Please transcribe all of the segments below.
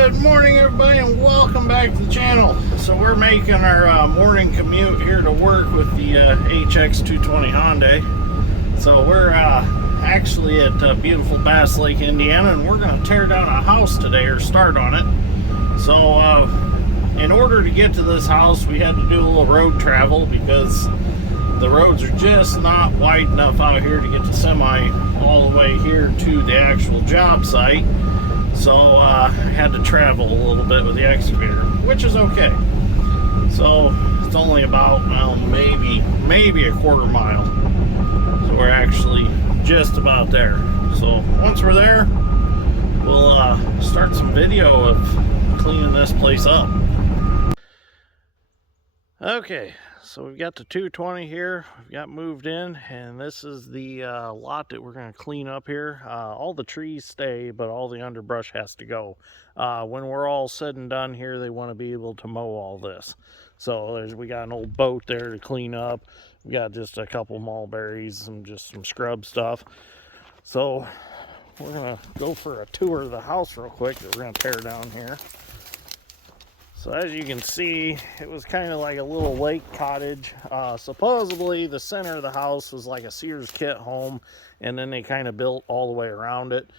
Good morning, everybody, and welcome back to the channel. So we're making our morning commute here to work with the HX220 Hyundai. So we're actually at beautiful Bass Lake, Indiana, and we're going to tear down a house today, or start on it. So in order to get to this house, we had to do a little road travel because the roads are just not wide enough out here to get the semi all the way here to the actual job site. So I had to travel a little bit with the excavator, which is okay. So it's only about, well, maybe a quarter mile. So we're actually just about there. So once we're there, we'll start some video of cleaning this place up. Okay, so we've got the 220 here. We've got moved in, and this is the lot that we're going to clean up here. All the trees stay, but all the underbrush has to go. When we're all said and done here, they want to be able to mow all this. So we got an old boat there to clean up. We got just a couple mulberries and just some scrub stuff. So we're going to go for a tour of the house real quick that we're going to tear down here. So as you can see, it was kind of like a little lake cottage. Supposedly the center of the house was like a Sears kit home, and then they kind of built all the way around it.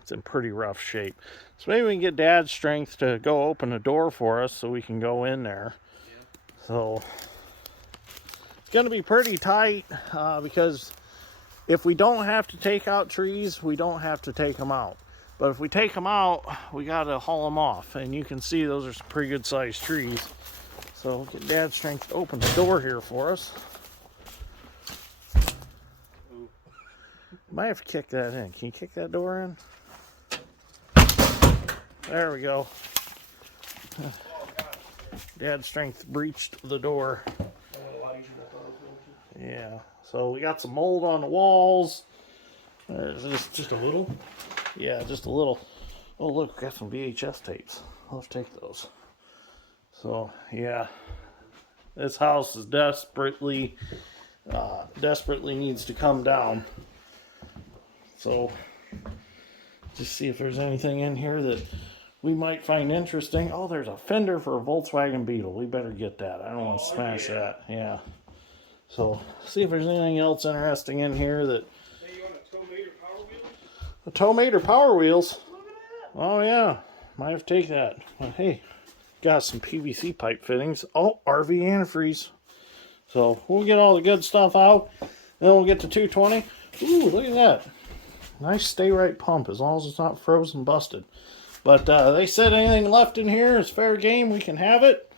It's in pretty rough shape. So maybe we can get Dad's strength to go open the door for us so we can go in there. Yeah. So it's going to be pretty tight because if we don't have to take out trees, we don't have to take them out. But if we take them out, we got to haul them off. And you can see those are some pretty good sized trees. So we'll get Dad's strength to open the door here for us. Might have to kick that in. Can you kick that door in? There we go. Dad's strength breached the door. Yeah. So we got some mold on the walls. There's just a little. Yeah, just a little. Oh, look, we got some VHS tapes. Let's take those. So, yeah. This house is desperately needs to come down. So, just see if there's anything in here that we might find interesting. Oh, there's a fender for a Volkswagen Beetle. We better get that. I don't want to smash that. Yeah. So, see if there's anything else interesting in here that... The Tow-Mater Power Wheels. Look at that. Oh yeah, might have to take that. Well, hey, got some PVC pipe fittings. Oh, RV antifreeze. So we'll get all the good stuff out. Then we'll get to 220. Ooh, look at that. Nice stay right pump as long as it's not frozen busted. But they said anything left in here is fair game. We can have it.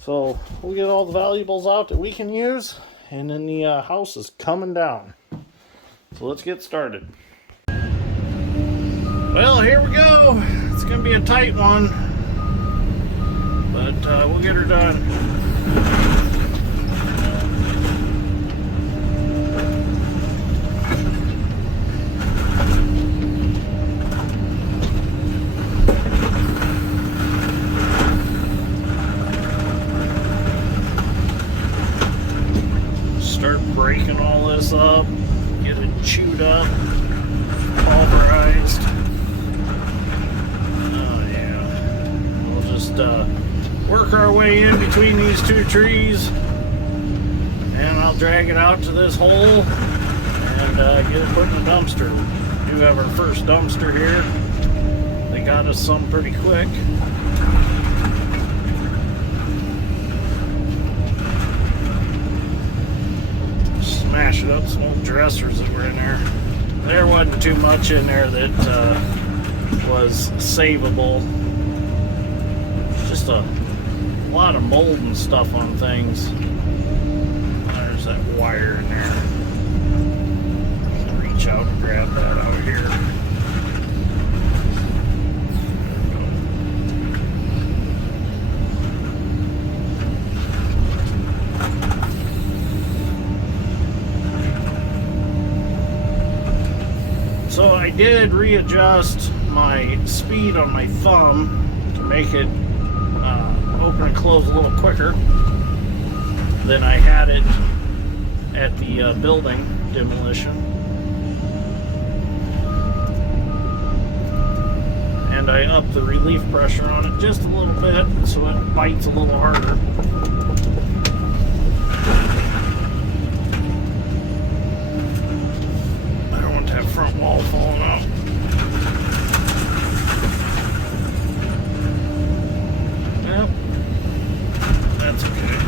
So we'll get all the valuables out that we can use. And then the house is coming down. So let's get started. Well, here we go. It's going to be a tight one, but we'll get her done. Start breaking all this up, get it chewed up, pulverized. Work our way in between these two trees, and I'll drag it out to this hole and get it put in the dumpster. We do have our first dumpster here. They got us some pretty quick. Smash it up, some old dressers that were in there. There wasn't too much in there that was savable. Just a lot of mold and stuff on things. There's that wire in there. I'll reach out and grab that out here. So I did readjust my speed on my thumb to make it open and close a little quicker than I had it at the building demolition. And and I up the relief pressure on it just a little bit so it bites a little harder. I don't want that front wall falling out. Well, that's okay.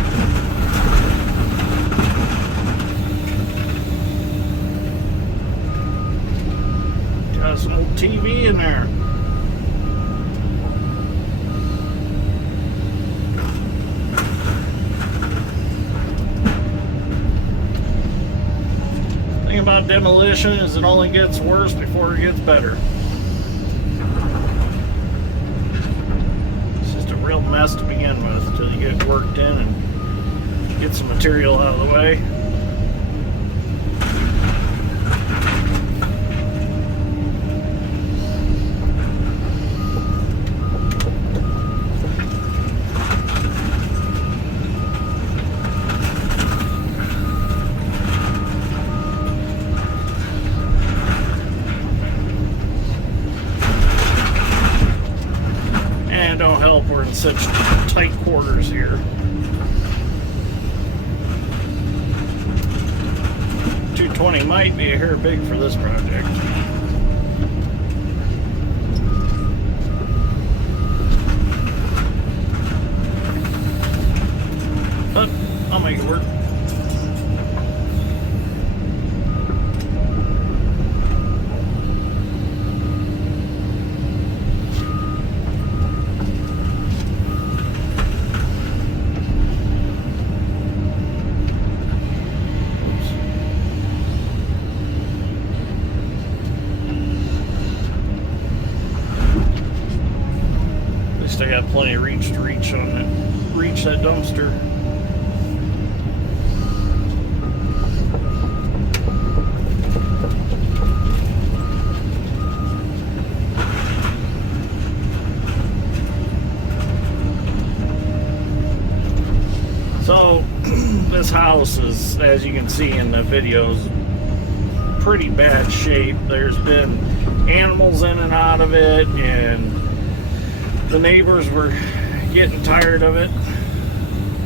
Got some old TV in there. The thing about demolition is it only gets worse before it gets better. It's just a real mess to begin with until you get worked in and get some material out of the way. Don't help, we're in such tight quarters here. 220 might be a hair big for this project. But I'll make it work. I got plenty of reach to reach that dumpster. So this house is, as you can see in the videos, pretty bad shape. There's been animals in and out of it, and the neighbors were getting tired of it,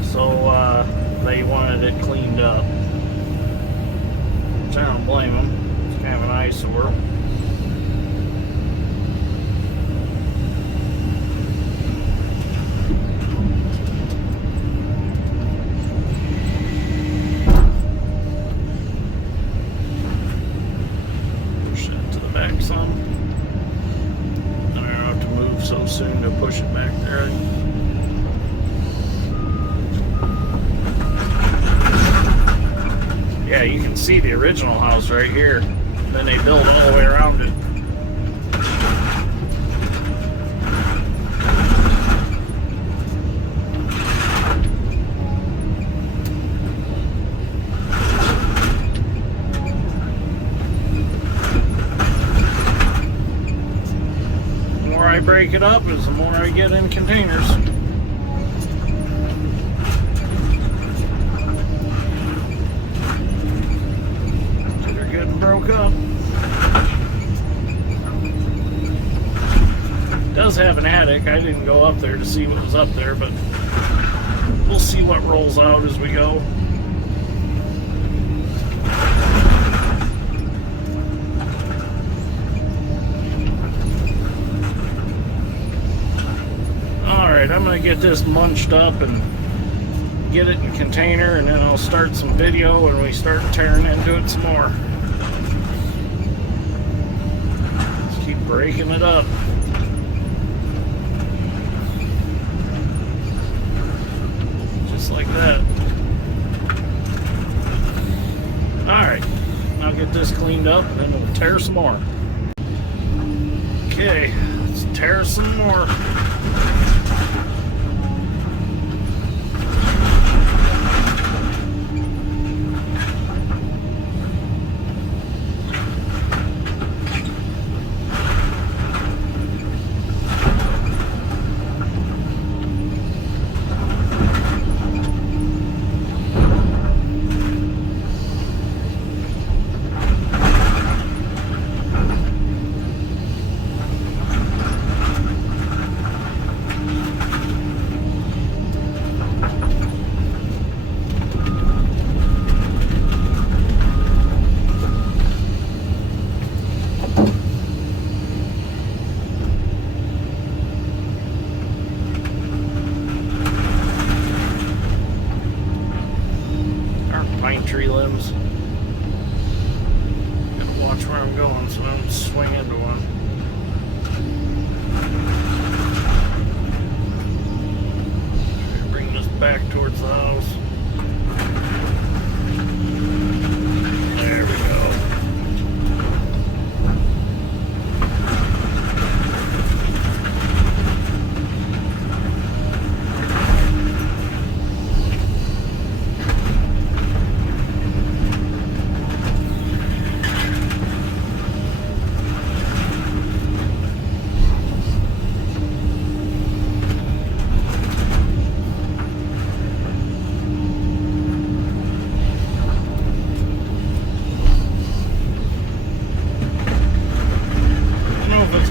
so they wanted it cleaned up, which I don't blame them. It's kind of an eyesore. Push it to the back some. So soon to push it back there. Yeah, you can see the original house right here. Then they built all the way around it. I break it up is the more I get in containers. They're getting broke up. It does have an attic. I didn't go up there to see what was up there, but we'll see what rolls out as we go. I'm going to get this munched up and get it in a container, and then I'll start some video when we start tearing into it some more. Just keep breaking it up. Just like that. Alright, I'll get this cleaned up and then we'll tear some more. Okay, let's tear some more.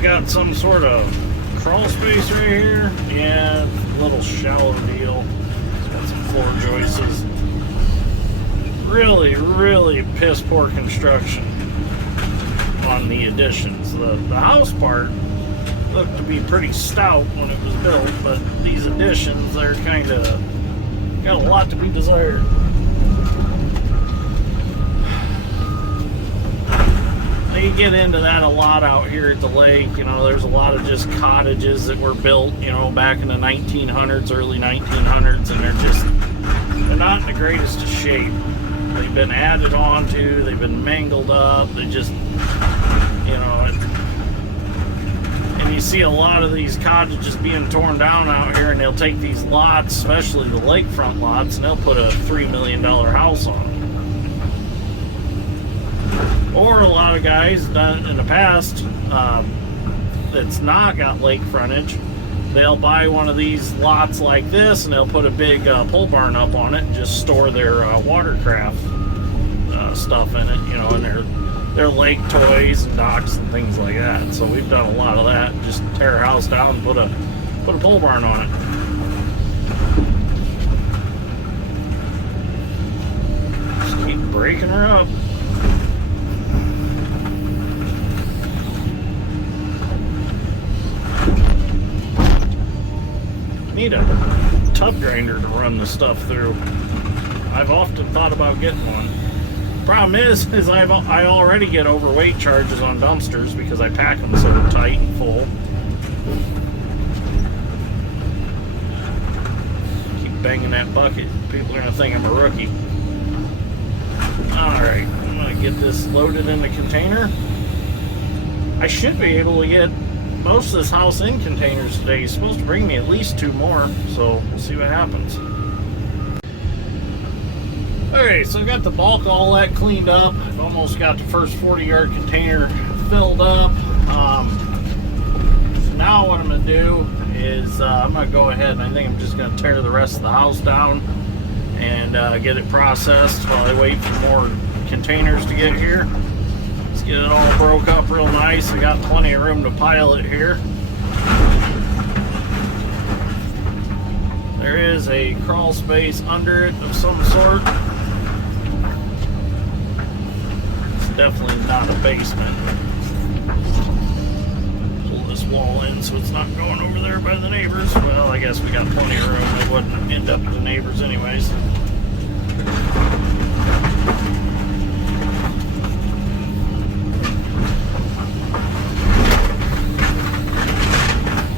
got some sort of crawl space right here. Yeah, little shallow deal. It's got some floor joists. Really, really piss poor construction on the additions. The house part looked to be pretty stout when it was built, but these additions, they're kind of got a lot to be desired. You get into that a lot out here at the lake. You know, there's a lot of just cottages that were built, you know, back in the 1900s, early 1900s, and they're not in the greatest of shape. They've been added on to, they've been mangled up, they just, you know, and you see a lot of these cottages being torn down out here, and they'll take these lots, especially the lakefront lots, and they'll put a $3 million house on them. Or a lot of guys done in the past that's not got lake frontage, they'll buy one of these lots like this and they'll put a big pole barn up on it and just store their watercraft stuff in it, you know, and their lake toys and docks and things like that. So we've done a lot of that. Just tear a house down and put a pole barn on it. Just keep breaking her up. Need a tub grinder to run the stuff through. I've often thought about getting one. Problem is I already get overweight charges on dumpsters because I pack them so tight and full. Keep banging that bucket. People are gonna think I'm a rookie. Alright, I'm gonna get this loaded in the container. I should be able to get most of this house in containers today. He's supposed to bring me at least 2 more, so we'll see what happens. Okay, so I got the bulk all that cleaned up. I've almost got the first 40-yard container filled up. So now what I'm going to do is I'm going to go ahead and I think I'm just going to tear the rest of the house down and get it processed while I wait for more containers to get here. Get it all broke up real nice. I got plenty of room to pile it here. There is a crawl space under it of some sort. It's definitely not a basement. Pull this wall in so it's not going over there by the neighbors. Well, I guess we got plenty of room. It wouldn't end up with the neighbors anyways.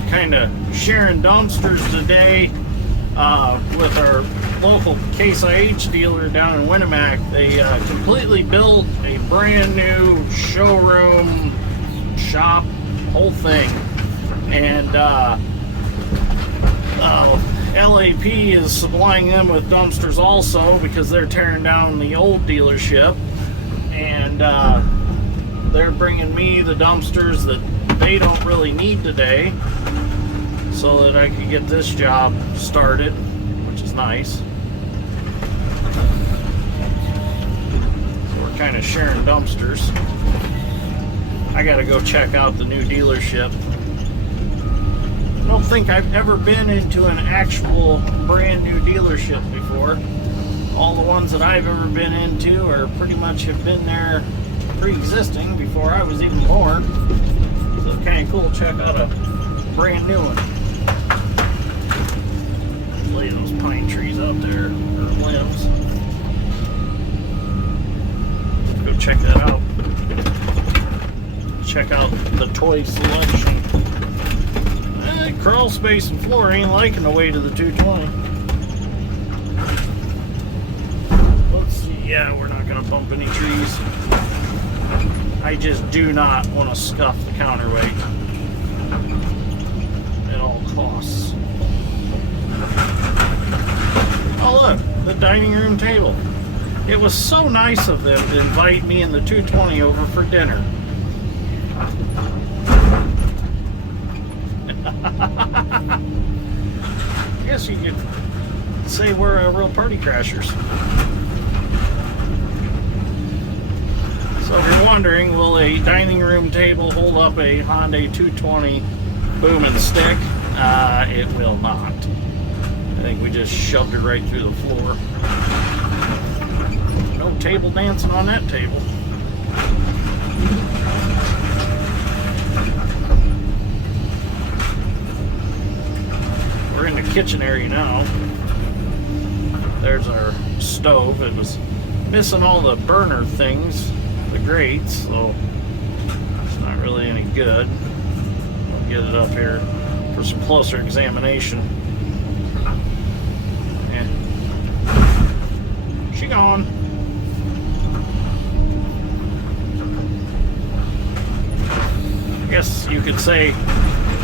Kind of sharing dumpsters today with our local Case IH dealer down in Winamac. They completely built a brand new showroom, shop, whole thing, and LAP is supplying them with dumpsters also because they're tearing down the old dealership, and they're bringing me the dumpsters that they don't really need today, so that I can get this job started, which is nice. So we're kind of sharing dumpsters. I gotta go check out the new dealership. I don't think I've ever been into an actual brand new dealership before. All the ones that I've ever been into are pretty much have been there pre-existing before I was even born. So it's kind of cool to check out a brand new one. Lay those pine trees out there, or limbs. Go check that out. Check out the toy selection. Crawl space and floor ain't liking the weight of the 220. Let's see. Yeah, we're not gonna bump any trees. I just do not want to scuff the counterweight at all costs. Oh look, the dining room table. It was so nice of them to invite me and the 220 over for dinner. I guess you could say we're real party crashers. So So if you're wondering, will a dining room table hold up a Hyundai 220 boom and stick? It will not. I think we just shoved it right through the floor. No table dancing on that table. We're in the kitchen area now. There's our stove. It was missing all the burner things, the grates, so it's not really any good. I'll get it up here for some closer examination. Yeah. She gone. I guess you could say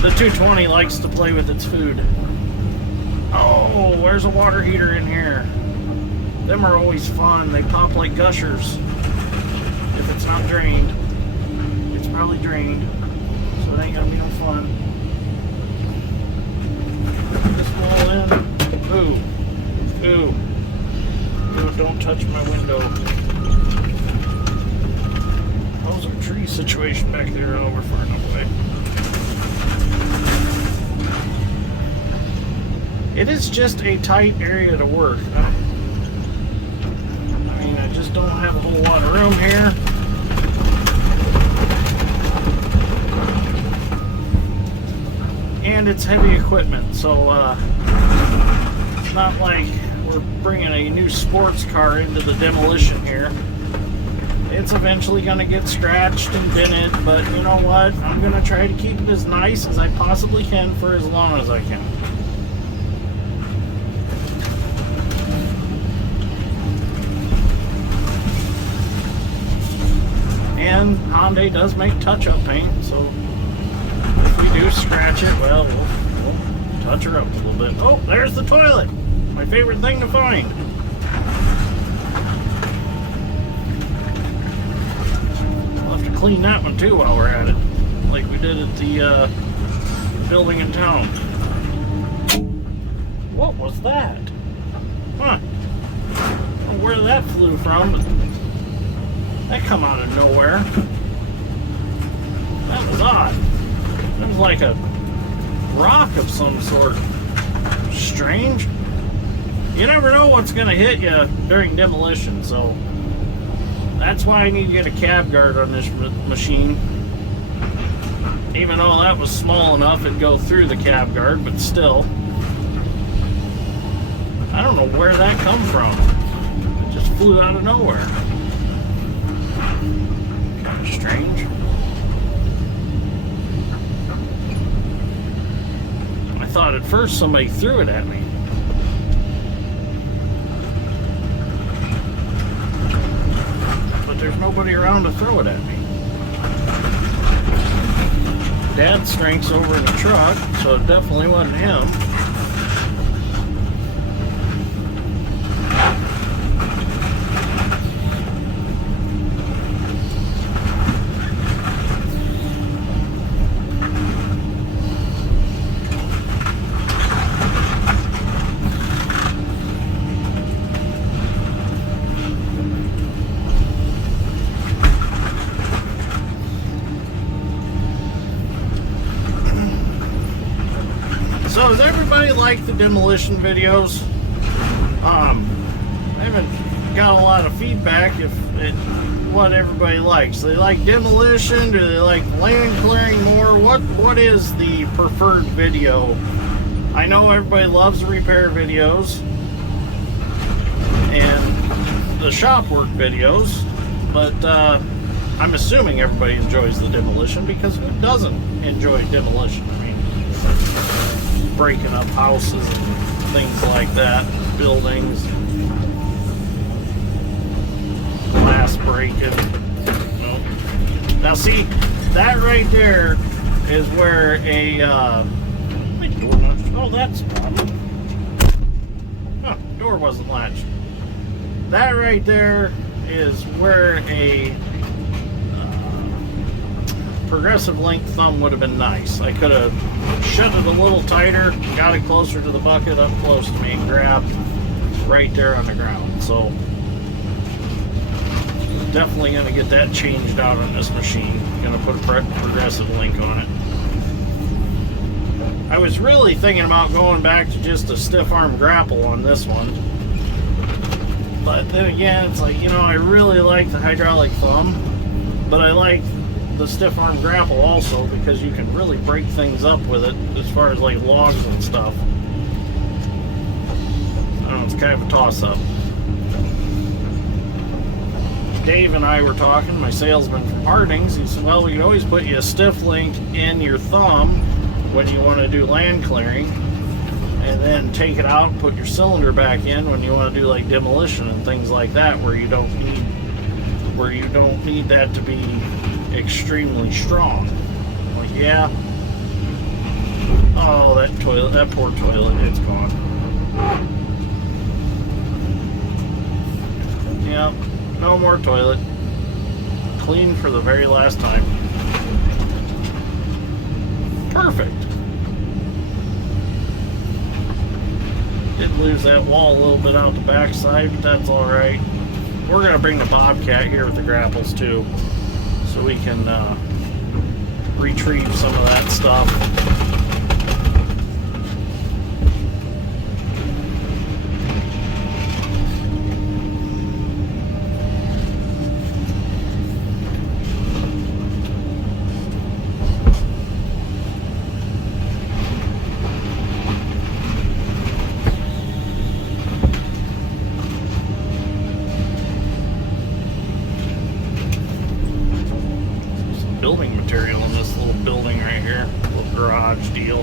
the 220 likes to play with its food. Oh, where's a water heater in here? Them are always fun. They pop like gushers. If it's not drained. It's probably drained. So it ain't gonna be no fun. Put this wall in. Ooh. Ooh. Ooh, don't touch my window. How's our tree situation back there? Oh, we're far enough away. It is just a tight area to work. I mean, I just don't have a whole lot of room here. And it's heavy equipment, so it's not like we're bringing a new sports car into the demolition here. It's eventually going to get scratched and dented, but you know what? I'm going to try to keep it as nice as I possibly can for as long as I can. And Hyundai does make touch-up paint, so if we do scratch it, well, we'll touch her up a little bit. Oh, there's the toilet! My favorite thing to find. We'll have to clean that one too while we're at it, like we did at the building in town. What was that? Huh. I don't know where that flew from, but that come out of nowhere. That was odd. It was like a rock of some sort. Strange. You never know what's going to hit you during demolition, so that's why I need to get a cab guard on this machine. Even though that was small enough, it'd go through the cab guard, but still. I don't know where that come from. It just flew out of nowhere. Kind of strange. I thought at first somebody threw it at me. But there's nobody around to throw it at me. Dad's strength's over in the truck, so it definitely wasn't him. So does everybody like the demolition videos? I haven't got a lot of feedback what everybody likes. Do they like demolition? Do they like land clearing more? What is the preferred video? I know everybody loves the repair videos and the shop work videos, but I'm assuming everybody enjoys the demolition, because who doesn't enjoy demolition? I mean, breaking up houses and things like that, buildings, glass breaking. Well, now see, that right there is where a oh, that's oh, door wasn't latched. That right there is where a progressive length thumb would have been nice. I could have shut it a little tighter, got it closer to the bucket, up close to me, and grabbed right there on the ground. So definitely going to get that changed out on this machine. Going to put a progressive link on it. I was really thinking about going back to just a stiff arm grapple on this one. But then again, it's like, you know, I really like the hydraulic thumb, but I like the stiff arm grapple also because you can really break things up with it as far as like logs and stuff. I don't know, it's kind of a toss-up. Dave and I were talking, my salesman from Hardings. He said, well, we can always put you a stiff link in your thumb when you want to do land clearing, and then take it out and put your cylinder back in when you want to do like demolition and things like that, where you don't need that to be extremely strong. Like, yeah. Oh, that toilet, that poor toilet, it's gone. Yep. No more toilet. Clean for the very last time. Perfect. Did lose that wall a little bit out the backside, but that's alright. We're going to bring the Bobcat here with the grapples too, so we can retrieve some of that stuff. Building material in this little building right here, little garage deal.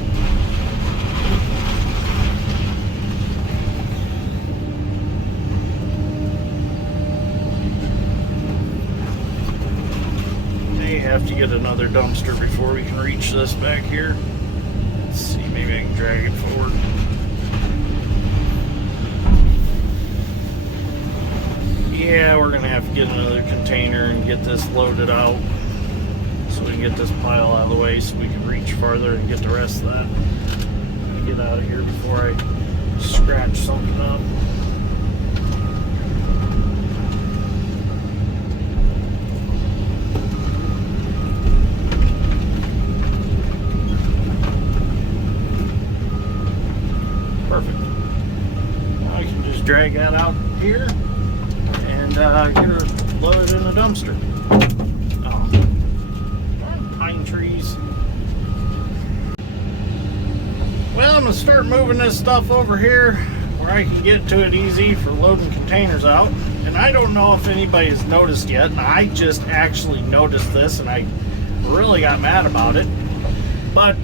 May have to get another dumpster before we can reach this back here. Let's see, maybe I can drag it forward. Yeah, we're gonna have to get another container and get this loaded out, so we can get this pile out of the way so we can reach farther and get the rest of that. Get out of here before I scratch something up. Perfect. I can just drag that out here and get her loaded in the dumpster. Trees. Well, I'm gonna start moving this stuff over here where I can get to it easy for loading containers out. And I don't know if anybody has noticed yet, and I just actually noticed this and I really got mad about it, but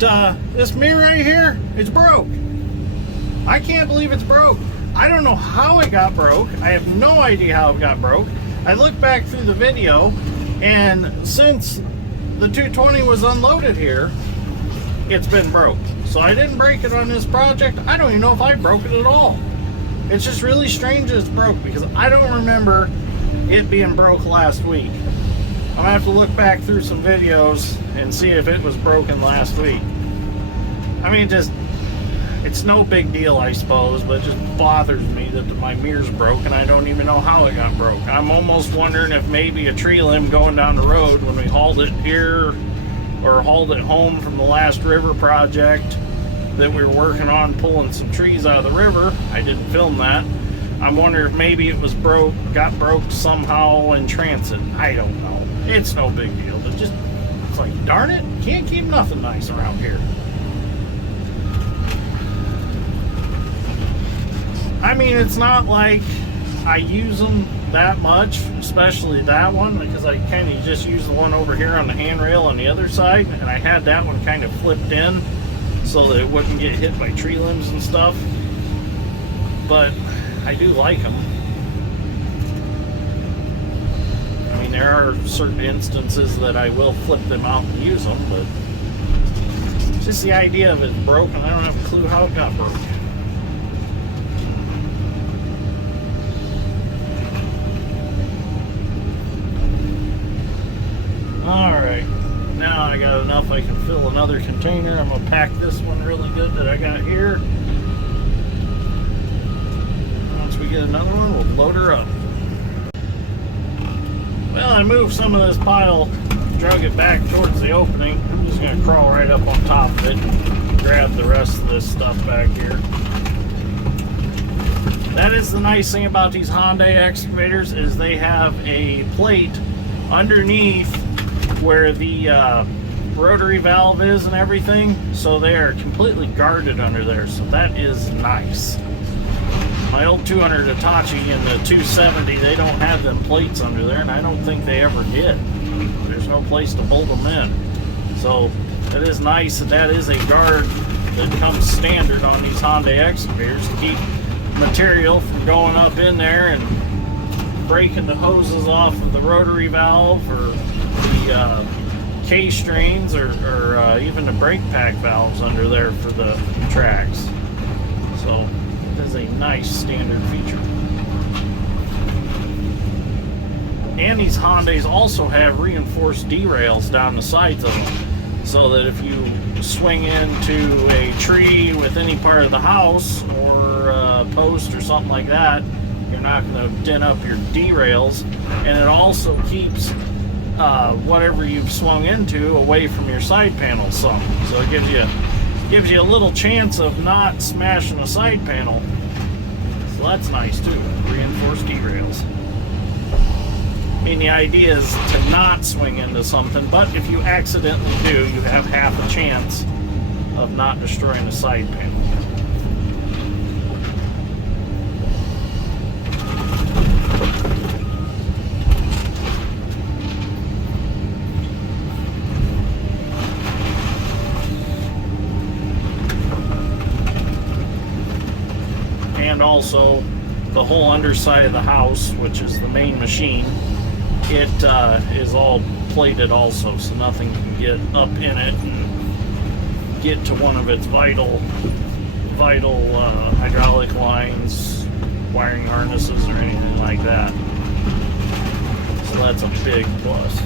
this mirror right here, it's broke. I can't believe it's broke. I don't know how it got broke. I have no idea how it got broke. I looked back through the video, and since the 220 was unloaded here, it's been broke. So I didn't break it on this project. I don't even know if I broke it at all. It's just really strange that it's broke because I don't remember it being broke last week. I'm gonna have to look back through some videos and see if it was broken last week. I mean, it's no big deal, I suppose, but it just bothers me that my mirror's broke and I don't even know how it got broke. I'm almost wondering if maybe a tree limb going down the road when we hauled it here or hauled it home from the last river project that we were working on, pulling some trees out of the river. I didn't film that. I'm wondering if maybe it was got broke somehow in transit. I don't know. It's no big deal, but just, it's like, darn it, can't keep nothing nice around here. I mean, it's not like I use them that much, especially that one, because I kind of just use the one over here on the handrail on the other side, and I had that one kind of flipped in so that it wouldn't get hit by tree limbs and stuff. But I do like them. I mean, there are certain instances that I will flip them out and use them, but just the idea of it broken, I don't have a clue how it got broken. Alright, now I got enough I can fill another container. I'm going to pack this one really good that I got here. Once we get another one, we'll load her up. Well, I moved some of this pile, drug it back towards the opening. I'm just going to crawl right up on top of it and grab the rest of this stuff back here. That is the nice thing about these Hyundai excavators, is they have a plate underneath where the rotary valve is and everything, so they are completely guarded under there, so that is nice. My old 200 Hitachi and the 270, they don't have them plates under there, and I don't think they ever did. There's no place to bolt them in. So it is nice that that is a guard that comes standard on these Hyundai excavators to keep material from going up in there and breaking the hoses off of the rotary valve or the K-strains or even the brake pack valves under there for the tracks. So it is a nice standard feature. And these Hyundais also have reinforced derails down the sides of them, so that if you swing into a tree with any part of the house or a post or something like that, you're not going to dent up your derails. And it also keeps whatever you've swung into away from your side panel some. So it gives you a little chance of not smashing a side panel. So that's nice too, reinforced derails. I mean, the idea is to not swing into something, but if you accidentally do, you have half a chance of not destroying the side panel. And also the whole underside of the house, which is the main machine, it is all plated also, so nothing can get up in it and get to one of its vital hydraulic lines, wiring harnesses, or anything like that. So that's a big plus.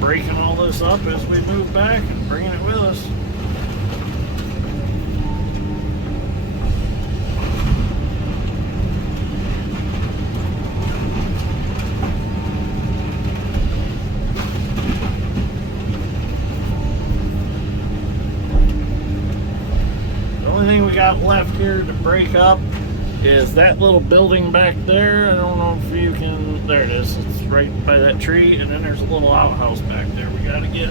Breaking all this up as we move back and bringing it with us. The only thing we got left here to break up is that little building back there. I don't know if you can, there it is. It's right by that tree, and then there's a little outhouse back there we gotta get.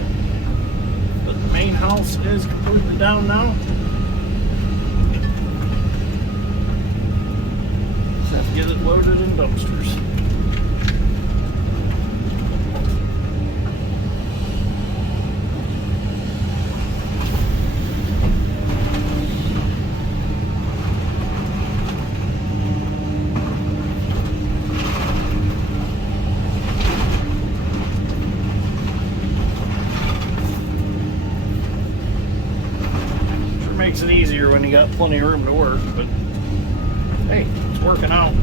But the main house is completely down now. Just have to get it loaded in dumpsters. Makes it easier when you got plenty of room to work, but hey, it's working out.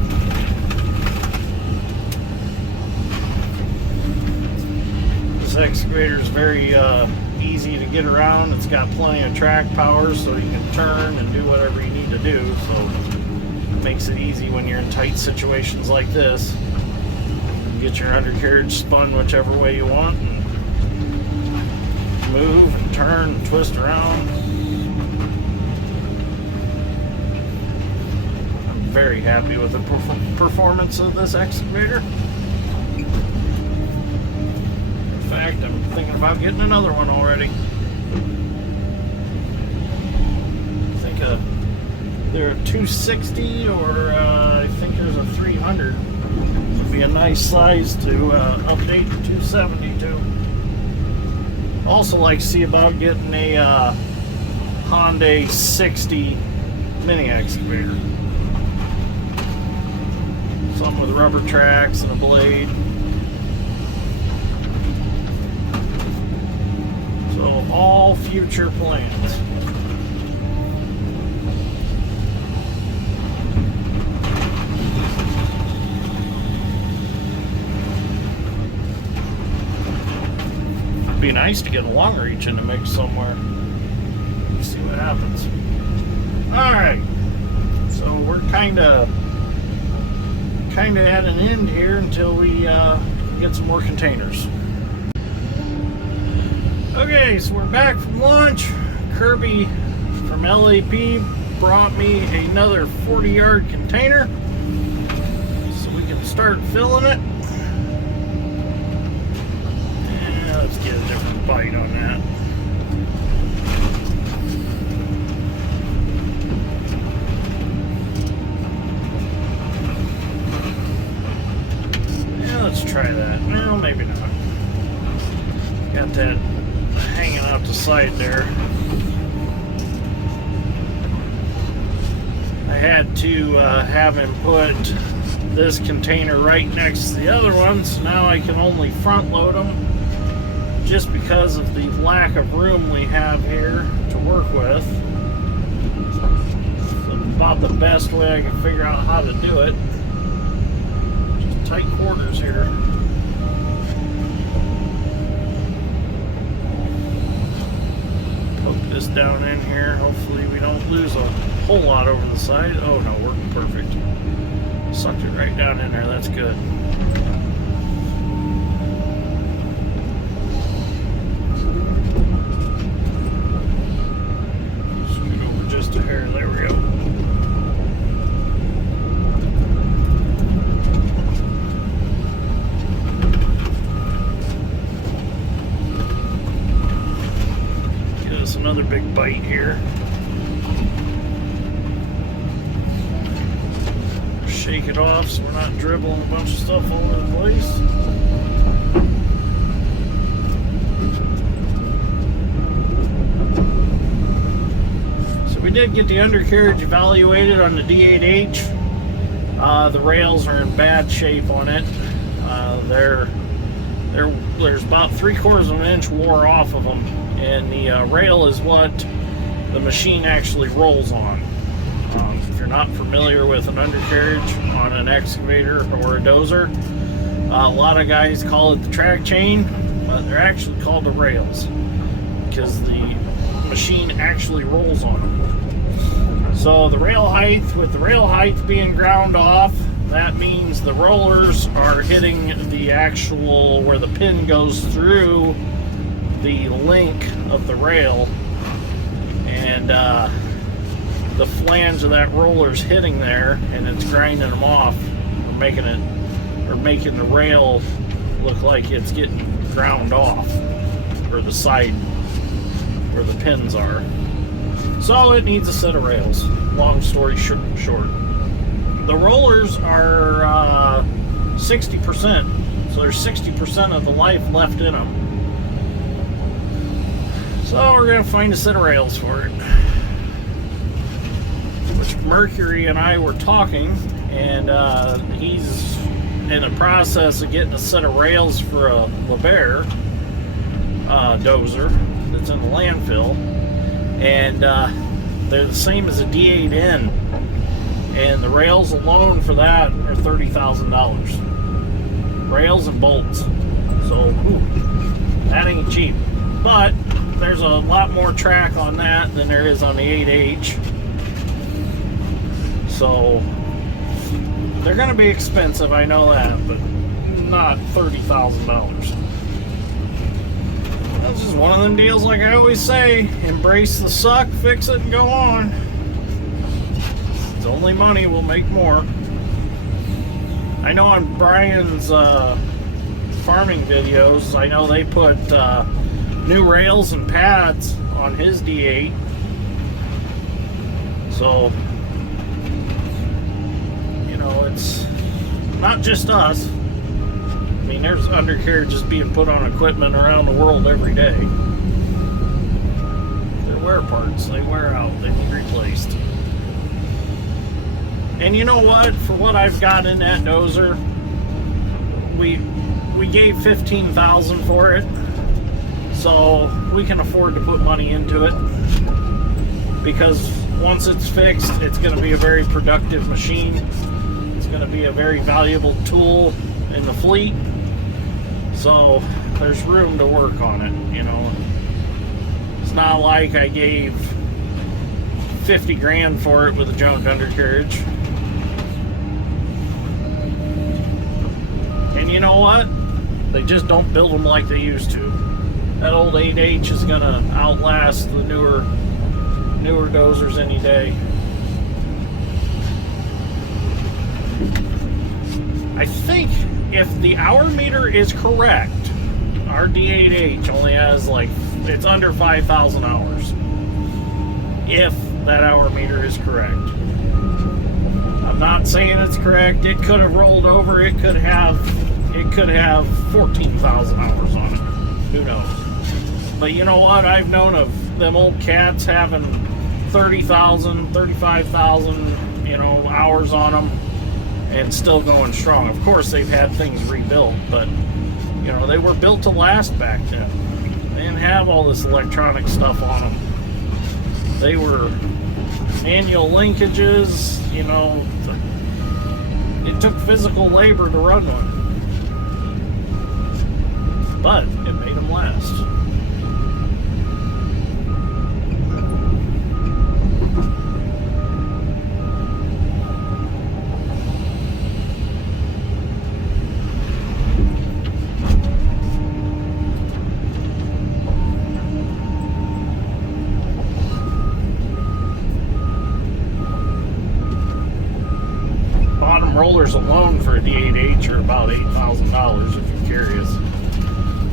This excavator is very easy to get around. It's got plenty of track power, so you can turn and do whatever you need to do, so it makes it easy when you're in tight situations like this. You can get your undercarriage spun whichever way you want and move and turn and twist around. Very happy with the performance of this excavator. In fact, I'm thinking about getting another one already. I think they're a 260 or I think there's a 300 would be be a nice size to update the 270 to. Also like to see about getting a Hyundai 60 mini excavator. Something with rubber tracks and a blade. So all future plans. It'd be nice to get a long reach in the mix somewhere. Let's see what happens. Alright. So we're kinda at an end here until we get some more containers. Okay, so we're back from lunch. Kirby from LAP brought me another 40-yard container so we can start filling it. And let's get a different bite on that. Let's try that. Well, maybe not. Got that hanging out the side there. I had to have him put this container right next to the other one, so now I can only front load them just because of the lack of room we have here to work with. So about the best way I can figure out how to do it. Tight quarters here. Poke this down in here. Hopefully we don't lose a whole lot over the side. Oh no, working perfect. Sucked it right down in there. That's good. Scoot over just a hair. There we go. Another big bite here. Shake it off so we're not dribbling a bunch of stuff all over the place. So we did get the undercarriage evaluated on the D8H. The rails are in bad shape on it. There's about 3/4 of an inch wore off of them. And the rail is what the machine actually rolls on. If you're not familiar with an undercarriage on an excavator or a dozer, a lot of guys call it the track chain, but they're actually called the rails because the machine actually rolls on them. So the rail height, with the rail height being ground off, that means the rollers are hitting the actual, where the pin goes through the link of the rail, and the flange of that roller's hitting there, and it's grinding them off, or making the rail look like it's getting ground off, or the side where the pins are. So it needs a set of rails. Long story short, the rollers are 60%, so there's 60% of the life left in them. So we're going to find a set of rails for it. Which Mercury and I were talking, and he's in the process of getting a set of rails for a LeBaire dozer that's in the landfill. And they're the same as a D8N. And the rails alone for that are $30,000. Rails and bolts. So, that ain't cheap. But there's a lot more track on that than there is on the 8H. So they're going to be expensive, I know that, but not $30,000. That's just one of them deals, like I always say, embrace the suck, fix it, and go on. It's only money will make more. I know on Brian's farming videos, I know they put new rails and pads on his D8. So, you know, it's not just us. mean, there's undercarriages being put on equipment around the world every day. They're wear parts. They wear out. They need replaced. And you know what? For what I've got in that dozer, we gave $15,000 for it, so we can afford to put money into it, because once it's fixed, it's going to be a very productive machine. It's going to be a very valuable tool in the fleet. So there's room to work on it, you know. It's not like I gave 50 grand for it with a junk undercarriage. And you know what? They just don't build them like they used to. That old 8H is gonna outlast the newer dozers any day. I think if the hour meter is correct, our D8H only has it's under 5,000 hours. If that hour meter is correct. I'm not saying it's correct. It could have rolled over. It could have 14,000 hours on it. Who knows? But you know what? I've known of them old cats having 30,000, 35,000, hours on them and still going strong. Of course, they've had things rebuilt, but they were built to last back then. They didn't have all this electronic stuff on them. They were manual linkages, it took physical labor to run one. But it made them last. Bottom rollers alone for a D8H are about $8,000 if you're curious.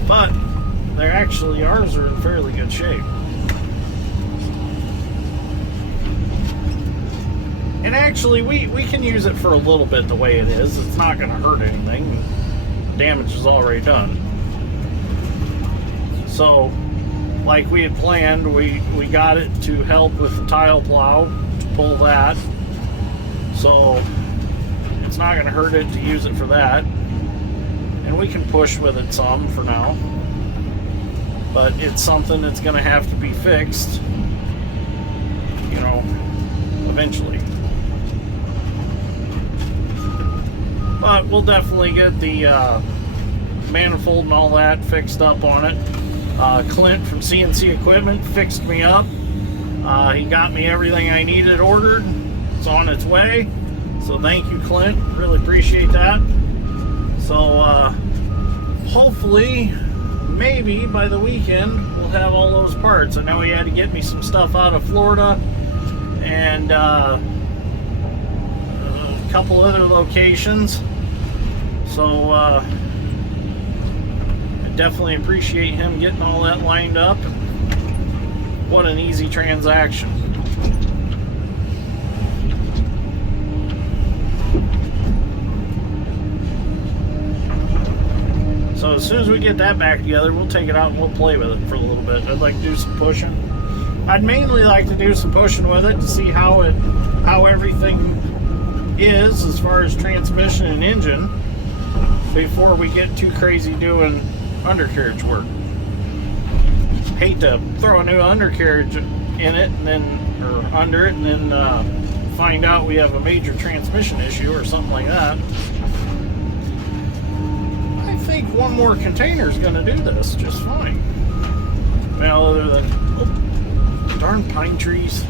But ours are in fairly good shape. And actually, we can use it for a little bit the way it is. It's not going to hurt anything. Damage is already done. So, like we had planned, we got it to help with the tile plow, to pull that. So, it's not going to hurt it to use it for that. And we can push with it some for now. But it's something that's going to have to be fixed, eventually. But we'll definitely get the manifold and all that fixed up on it. Clint from CNC Equipment fixed me up. He got me everything I needed ordered. It's on its way. So thank you, Clint. Really appreciate that. So hopefully, maybe by the weekend, we'll have all those parts. I know he had to get me some stuff out of Florida and a couple other locations. So I definitely appreciate him getting all that lined up. What an easy transaction. So as soon as we get that back together, we'll take it out and we'll play with it for a little bit. I'd like to do some pushing. I'd mainly like to do some pushing with it to see how everything is as far as transmission and engine before we get too crazy doing undercarriage work. Hate to throw a new undercarriage in it and then under it and then find out we have a major transmission issue or something like that. I think one more container is going to do this just fine. Well, other than darn pine trees.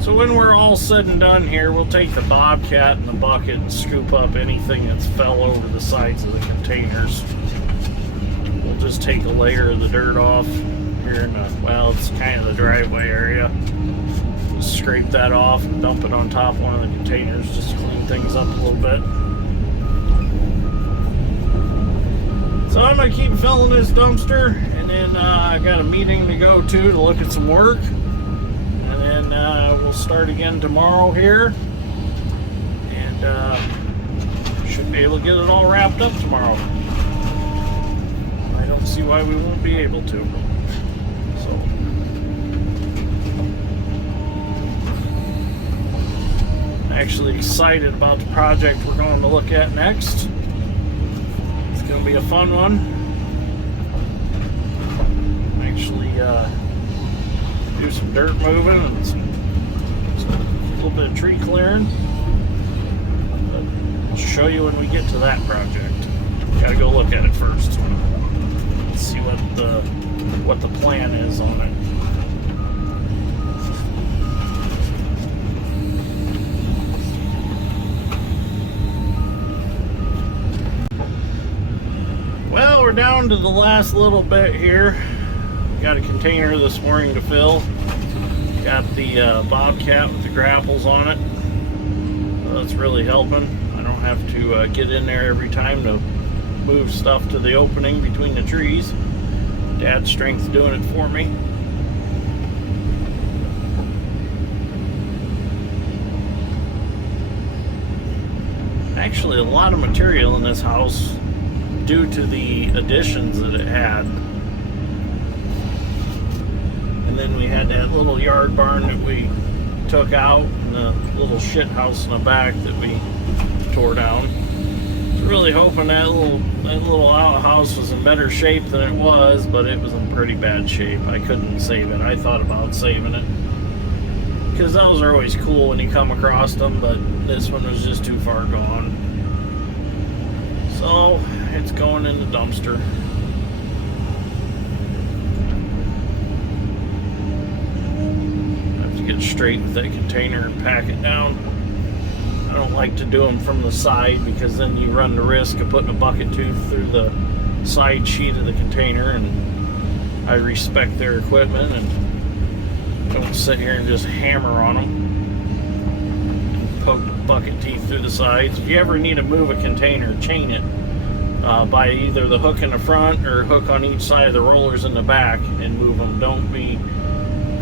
So when we're all said and done here, we'll take the Bobcat and the bucket and scoop up anything that's fell over the sides of the containers. We'll just take a layer of the dirt off here in the, well, it's kind of the driveway area. Just scrape that off and dump it on top of one of the containers just to clean things up a little bit. So I'm gonna keep filling this dumpster, and then I got a meeting to go to look at some work, and then we'll start again tomorrow here, and should be able to get it all wrapped up tomorrow. I don't see why we won't be able to. So actually excited about the project we're going to look at next. It's going to be a fun one. Actually do some dirt moving and a little bit of tree clearing. But I'll show you when we get to that project. Gotta go look at it first. Let's see what the plan is on it. Well, we're down to the last little bit here. Got a container this morning to fill. Got the Bobcat with the grapples on it. So that's really helping. I don't have to get in there every time to move stuff to the opening between the trees. Dad's strength's doing it for me. Actually, a lot of material in this house due to the additions that it had. And then we had that little yard barn that we took out, and the little shit house in the back that we tore down. I was really hoping that little outhouse was in better shape than it was, but it was in pretty bad shape. I couldn't save it. I thought about saving it, because those are always cool when you come across them, but this one was just too far gone. So it's going in the dumpster. I have to get straight with that container and pack it down. I don't like to do them from the side, because then you run the risk of putting a bucket tooth through the side sheet of the container, and I respect their equipment and don't sit here and just hammer on them and poke bucket teeth through the sides. If you ever need to move a container, chain it by either the hook in the front or hook on each side of the rollers in the back and move them. Don't be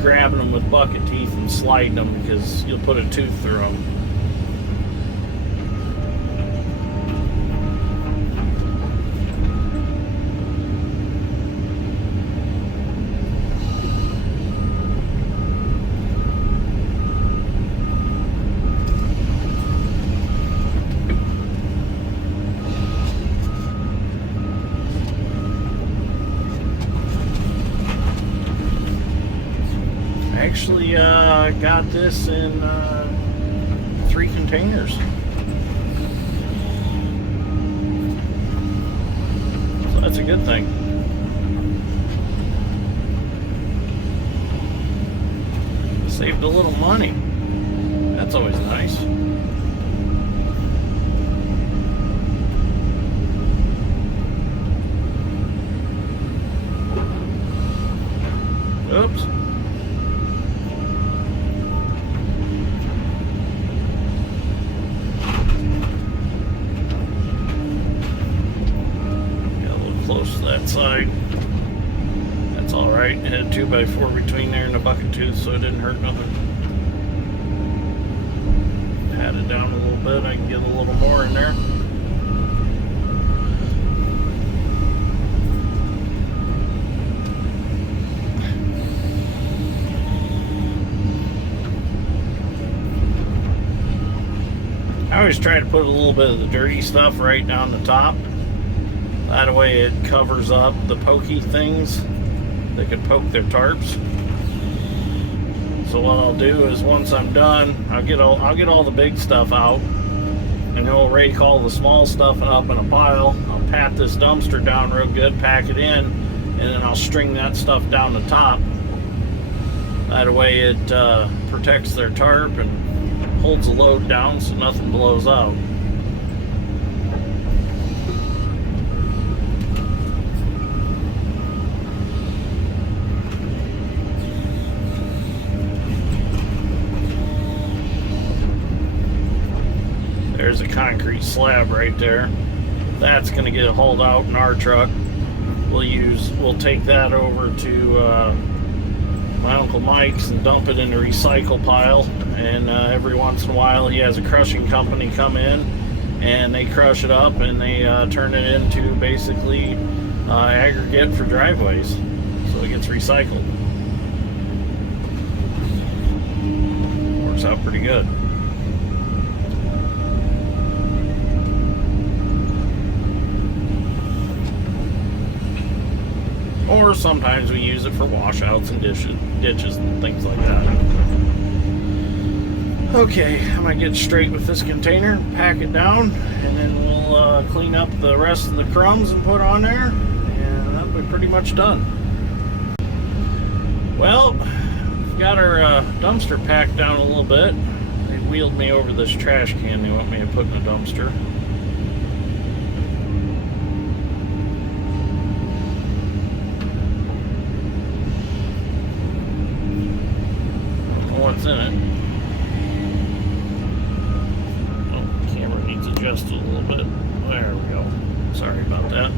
grabbing them with bucket teeth and sliding them, because you'll put a tooth through them. Actually got this in 3 containers. So that's a good thing. Saved a little money. That's always nice. Oops. That side. That's alright. It had a 2x4 between there and the bucket tooth, so it didn't hurt nothing. Pat it down a little bit. I can get a little more in there. I always try to put a little bit of the dirty stuff right down the top. That way it covers up the pokey things that could poke their tarps. So what I'll do is, once I'm done, I'll get all the big stuff out, and then we'll rake all the small stuff up in a pile. I'll pat this dumpster down real good, pack it in, and then I'll string that stuff down the top. That way it protects their tarp and holds the load down so nothing blows out. concrete slab right there. That's going to get hauled out in our truck. We'll take that over to my Uncle Mike's and dump it in the recycle pile. And every once in a while he has a crushing company come in and they crush it up and they turn it into basically aggregate for driveways. So it gets recycled. Works out pretty good. Or sometimes we use it for washouts and ditches and things like that. Okay, I'm gonna get straight with this container, pack it down, and then we'll clean up the rest of the crumbs and put on there, and that'll be pretty much done. Well, we've got our dumpster packed down a little bit. They wheeled me over this trash can they want me to put in a dumpster. What's in it? Oh, the camera needs adjusted a little bit. There we go. Sorry about that.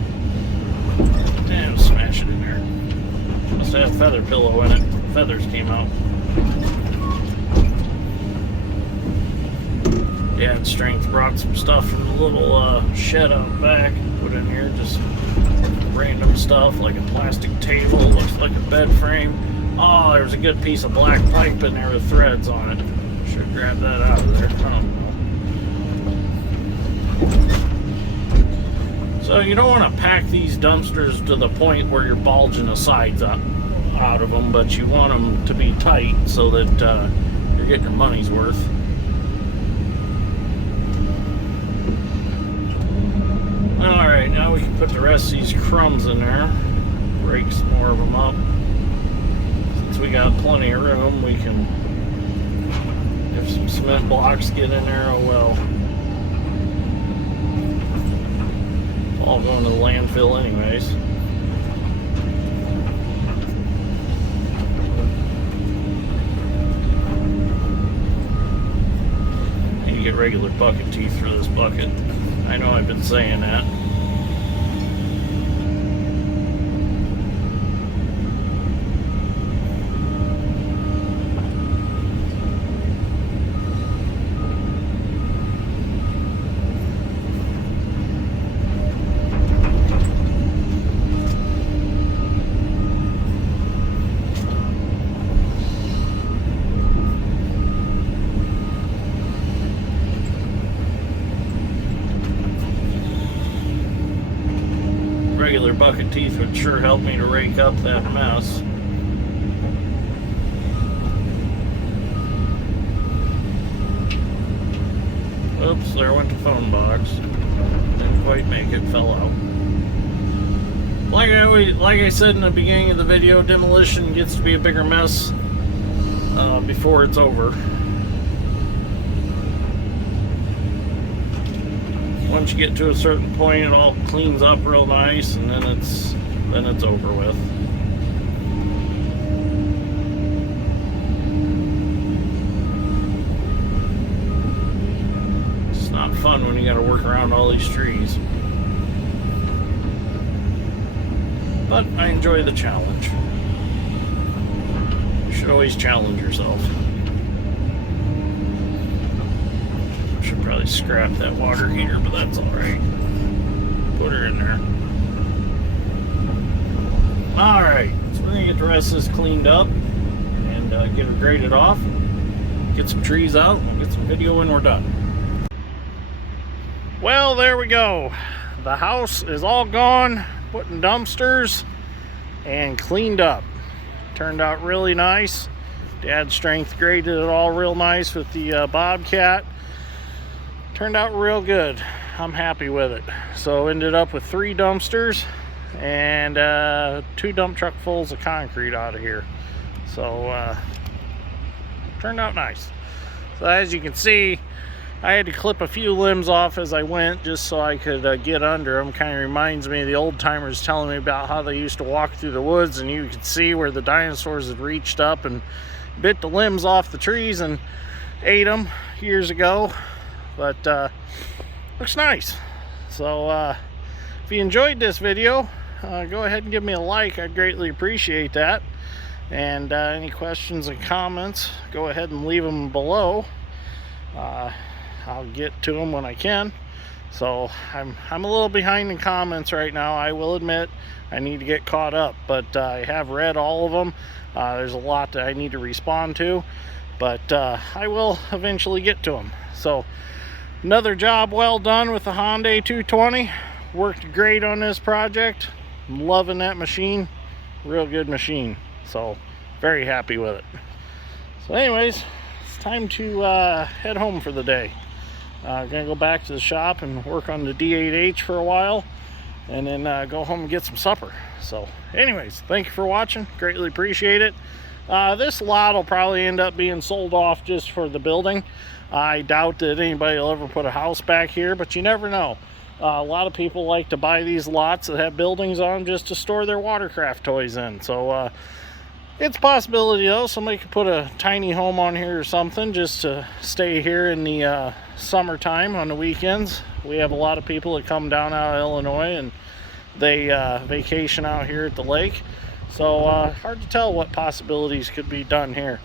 Damn, smash it in there. Must have a feather pillow in it. Feathers came out. Dad's Strength brought some stuff from the little shed out back. Put in here just random stuff like a plastic table. Looks like a bed frame. Oh, there's a good piece of black pipe in there with threads on it. Should grab that out of there. I don't know. So you don't want to pack these dumpsters to the point where you're bulging the sides out of them, but you want them to be tight so that you're getting your money's worth. Alright, now we can put the rest of these crumbs in there. Break some more of them up. We got plenty of room. We can, if some cement blocks get in there, oh well. It's all going to the landfill anyways. I need to get regular bucket teeth for this bucket. I know I've been saying that. Regular bucket teeth would sure help me to rake up that mess. Oops, there went the phone box. Didn't quite make it, fell out. Like I said in the beginning of the video, demolition gets to be a bigger mess before it's over. Once you get to a certain point, it all cleans up real nice, and then it's over with. It's not fun when you got to work around all these trees, but I enjoy the challenge. You should always challenge yourself. Should probably scrap that water heater, but that's alright. Put her in there. Alright, so we're going to get the rest of this cleaned up and get her graded off. Get some trees out and we'll get some video when we're done. Well, there we go. The house is all gone, put in dumpsters, and cleaned up. Turned out really nice. Dad's Strength graded it all real nice with the Bobcat. Turned out real good. I'm happy with it. So ended up with 3 dumpsters and 2 dump truck fulls of concrete out of here. So turned out nice. So as you can see, I had to clip a few limbs off as I went just so I could get under them. Kind of reminds me of the old timers telling me about how they used to walk through the woods and you could see where the dinosaurs had reached up and bit the limbs off the trees and ate them years ago. But looks nice. So if you enjoyed this video, go ahead and give me a like. I'd greatly appreciate that. And any questions and comments, go ahead and leave them below. I'll get to them when I can. So I'm a little behind in comments right now. I will admit I need to get caught up, but I have read all of them. There's a lot that I need to respond to, but I will eventually get to them. So another job well done with the Hyundai 220. Worked great on this project. I'm loving that machine. Real good machine. So very happy with it. So anyways, it's time to head home for the day. I'm gonna go back to the shop and work on the D8H for a while, and then go home and get some supper. So anyways, thank you for watching. Greatly appreciate it. This lot will probably end up being sold off just for the building. I doubt that anybody will ever put a house back here, but you never know. A lot of people like to buy these lots that have buildings on them just to store their watercraft toys in. So it's a possibility though. Somebody could put a tiny home on here or something just to stay here in the summertime on the weekends. We have a lot of people that come down out of Illinois and they vacation out here at the lake. So hard to tell what possibilities could be done here.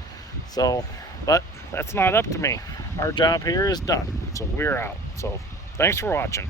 So, but that's not up to me. Our job here is done. So we're out. So thanks for watching.